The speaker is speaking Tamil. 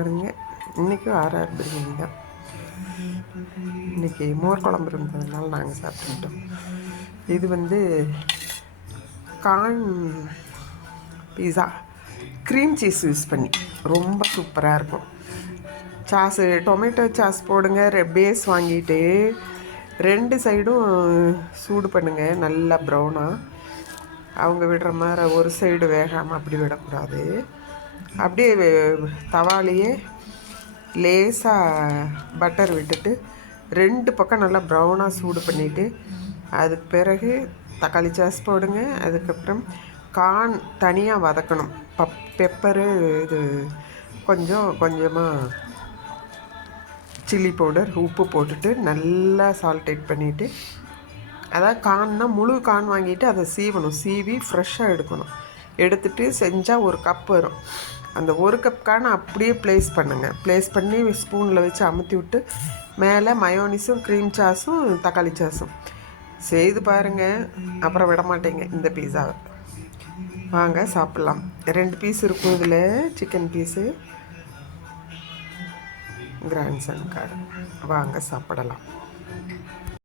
பாருங்க, இன்றைக்கும் ஆர்ஆர் பிரியாணி தான். இன்றைக்கி மோர் குழம்பு இருந்ததுனால நாங்கள் சாப்பிட்டுக்கிட்டோம். இது வந்து கார்ன் பீஸா க்ரீம் சீஸ் யூஸ் பண்ணி ரொம்ப சூப்பராக இருக்கும். சாஸு டொமேட்டோ சாஸ் போடுங்க. பேஸ் வாங்கிட்டு 2 சைடும் சூடு பண்ணுங்கள், நல்லா ப்ரௌனாக. அவங்க விடுற மாதிரி ஒரு சைடு வேகாமல் அப்படி விடக்கூடாது. அப்படியே தவாலேயே லேசாக பட்டர் விட்டுட்டு 2 பக்கம் நல்லா ப்ரௌனாக சூடு பண்ணிவிட்டு அதுக்கு பிறகு தக்காளி சாஸ் போடுங்க. அதுக்கப்புறம் கார்ன் தனியாக வதக்கணும். பெப்பரு இது கொஞ்சமாக சில்லி பவுடர் உப்பு போட்டுட்டு நல்லா சால்டேட் பண்ணிவிட்டு, அதாவது கார்ன்னா முழு கார்ன் வாங்கிட்டு அதை சீவி ஃப்ரெஷ்ஷாக எடுக்கணும். எடுத்துகிட்டு செஞ்சால் 1 கப் வரும். அந்த 1 கப் கார்னை அப்படியே ப்ளேஸ் பண்ணி ஸ்பூனில் வச்சு அமுத்தி விட்டு மேலே மயோனிஸும் க்ரீம் சாஸும் தக்காளி சாஸும் செய்து பாருங்கள். அப்புறம் விட மாட்டேங்க இந்த பீஸாவை. வாங்க சாப்பிட்லாம். 2 பீஸ் இருக்கும் இதில், chicken piece, grand son card. வாங்க சாப்பிடலாம்.